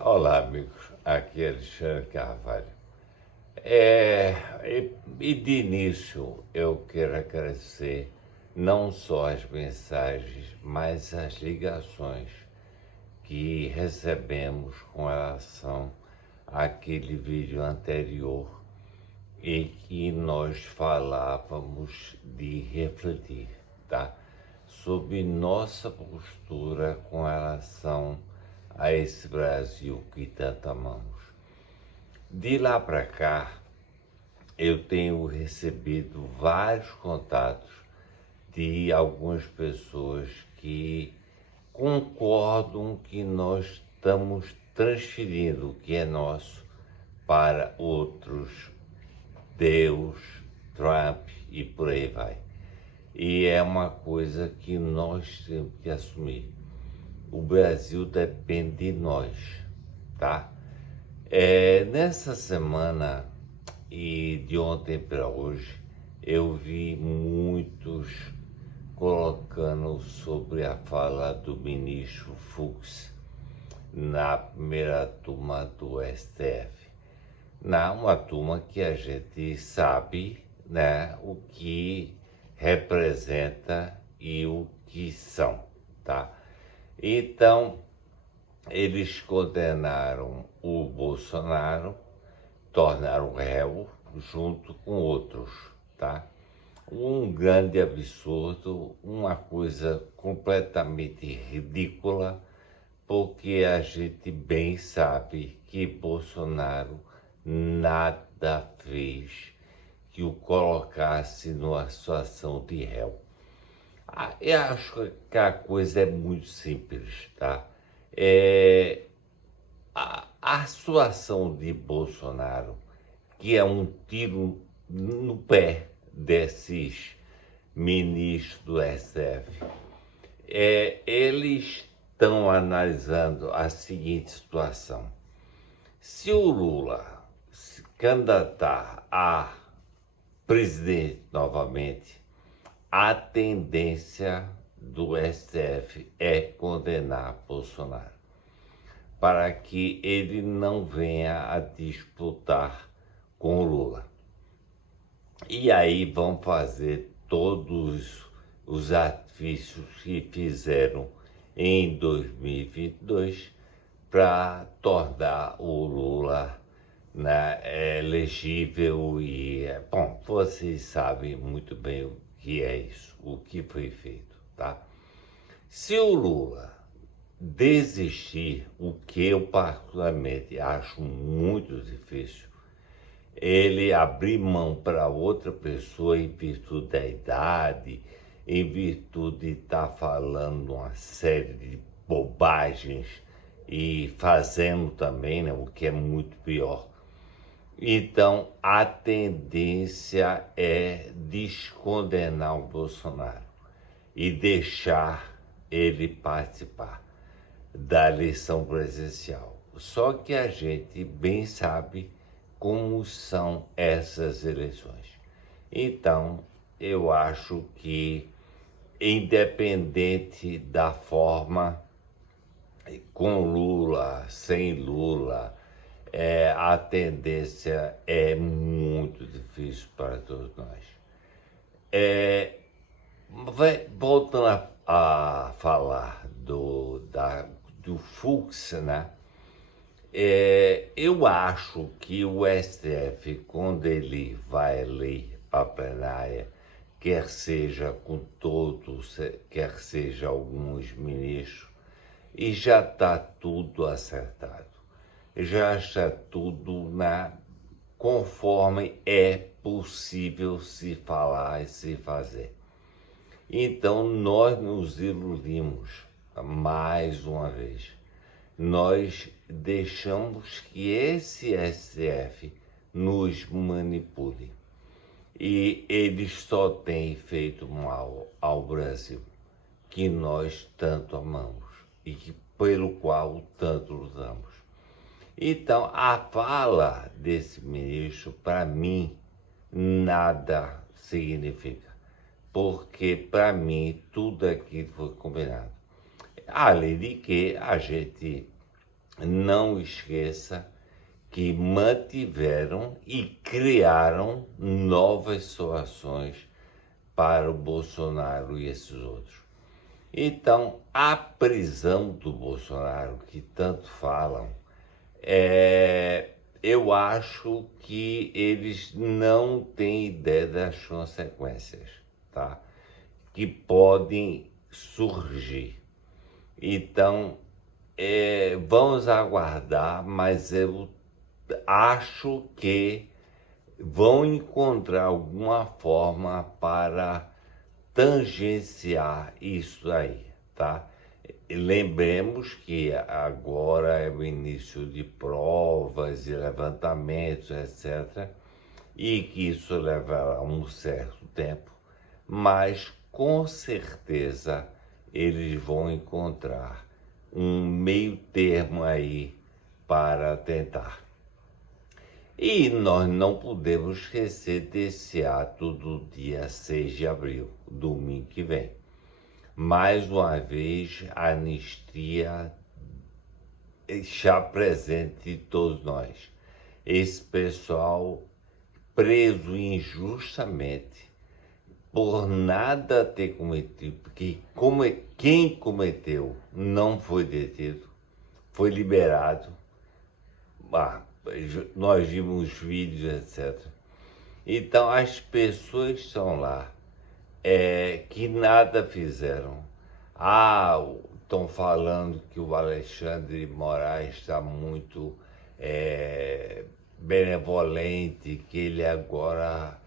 Olá, amigos. Aqui é Alexandre Carvalho. E de início eu quero agradecer não só as mensagens, mas as ligações que recebemos com relação àquele vídeo anterior e que nós falávamos de refletir, tá? Sobre nossa postura com relação a esse Brasil que tanto amamos. De lá para cá, eu tenho recebido vários contatos de algumas pessoas que concordam que nós estamos transferindo o que é nosso para outros, Deus, Trump e por aí vai. E é uma coisa que nós temos que assumir. O Brasil depende de nós, tá? Nessa semana e de ontem para hoje, eu vi muitos colocando sobre a fala do ministro Fux na primeira turma do STF. Uma turma que a gente sabe, né, o que representa e o que são, tá? Então, eles condenaram o Bolsonaro, tornaram réu junto com outros, tá? Um grande absurdo, uma coisa completamente ridícula, porque a gente bem sabe que Bolsonaro nada fez que o colocasse numa situação de réu. Eu acho que a coisa é muito simples, tá? A situação de Bolsonaro, que é um tiro no pé desses ministros do STF, eles estão analisando a seguinte situação. Se o Lula se candidatar a presidente novamente, a tendência do STF é condenar Bolsonaro, para que ele não venha a disputar com o Lula. E aí vão fazer todos os artifícios que fizeram em 2022 para tornar o Lula, né, elegível bom, vocês sabem muito bem o que é isso, o que foi feito, tá? Se o Lula desistir, o que eu particularmente acho muito difícil, ele abrir mão para outra pessoa em virtude da idade, em virtude de estar falando uma série de bobagens e fazendo também, né, o que é muito pior. Então, a tendência é descondenar o Bolsonaro e deixar ele participar da eleição presidencial. Só que a gente bem sabe como são essas eleições. Então, eu acho que, independente da forma, com Lula, sem Lula, a tendência é muito difícil para todos nós. Voltando a falar do Fux, né? Eu acho que o STF, quando ele vai ler para a plenária, quer seja com todos, quer seja alguns ministros, e já está tudo acertado. Já está tudo conforme é possível se falar e se fazer. Então, nós nos iludimos mais uma vez. Nós deixamos que esse STF nos manipule. E eles só têm feito mal ao Brasil, que nós tanto amamos e pelo qual tanto lutamos. Então, a fala desse ministro, para mim, nada significa, porque, para mim, tudo aquilo foi combinado. Além de que a gente não esqueça que mantiveram e criaram novas situações para o Bolsonaro e esses outros. Então, a prisão do Bolsonaro, que tanto falam, eu acho que eles não têm ideia das consequências, tá? Que podem surgir. Então, vamos aguardar, mas eu acho que vão encontrar alguma forma para tangenciar isso aí, tá? Lembremos que agora é o início de provas e levantamentos, etc., e que isso levará um certo tempo, mas com certeza eles vão encontrar um meio termo aí para tentar. E nós não podemos esquecer desse ato do dia 6 de abril, domingo que vem. Mais uma vez, a anistia está presente em todos nós. Esse pessoal preso injustamente, por nada ter cometido, porque quem cometeu não foi detido, foi liberado. Nós vimos vídeos, etc. Então as pessoas estão lá que nada fizeram. Estão falando que o Alexandre de Moraes está muito benevolente, que ele agora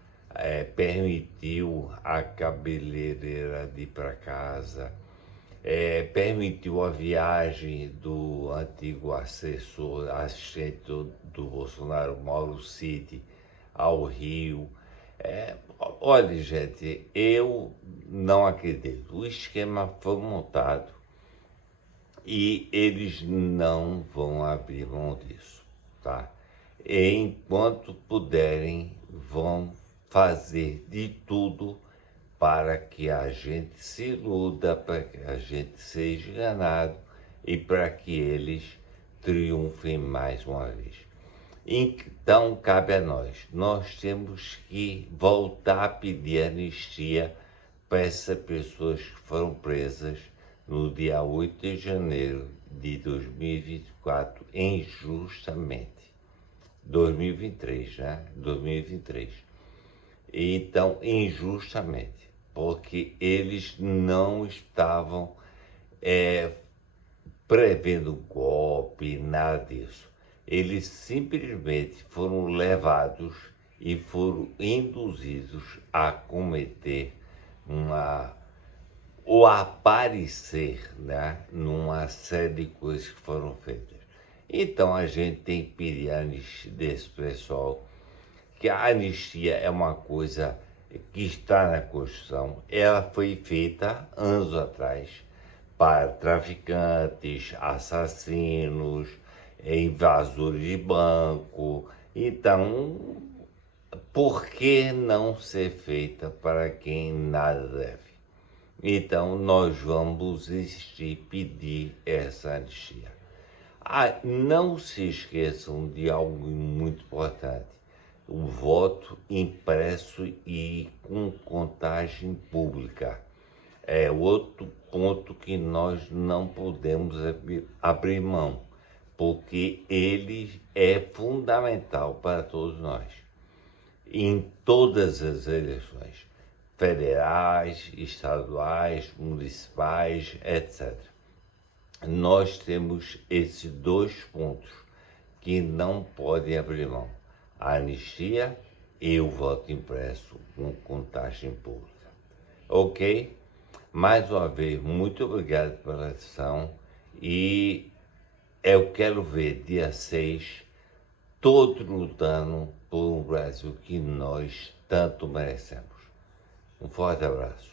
permitiu a cabeleireira de ir para casa, permitiu a viagem do antigo assistente do Bolsonaro, Mauro Cid, ao Rio. Olha, gente, eu não acredito. O esquema foi montado e eles não vão abrir mão disso, tá? E enquanto puderem, vão fazer de tudo para que a gente se iluda, para que a gente seja enganado e para que eles triunfem mais uma vez. Então, cabe a nós temos que voltar a pedir anistia para essas pessoas que foram presas no dia 8 de janeiro de 2024, injustamente. 2023, né? 2023. Então, injustamente, porque eles não estavam prevendo golpe, nada disso. Eles simplesmente foram levados e foram induzidos a cometer ou aparecer, né, numa série de coisas que foram feitas. Então a gente tem que pedir a anistia desse pessoal, que a anistia é uma coisa que está na Constituição. Ela foi feita anos atrás para traficantes, assassinos, invasores de banco. Então, por que não ser feita para quem nada deve? Então, nós vamos insistir, pedir essa anistia. Não se esqueçam de algo muito importante: o voto impresso e com contagem pública. É outro ponto que nós não podemos abrir mão, porque ele é fundamental para todos nós, em todas as eleições, federais, estaduais, municipais, etc. Nós temos esses dois pontos que não podem abrir mão: a anistia e o voto impresso com contagem pública. Ok? Mais uma vez, muito obrigado pela atenção e eu quero ver dia 6 todos lutando por um Brasil que nós tanto merecemos. Um forte abraço.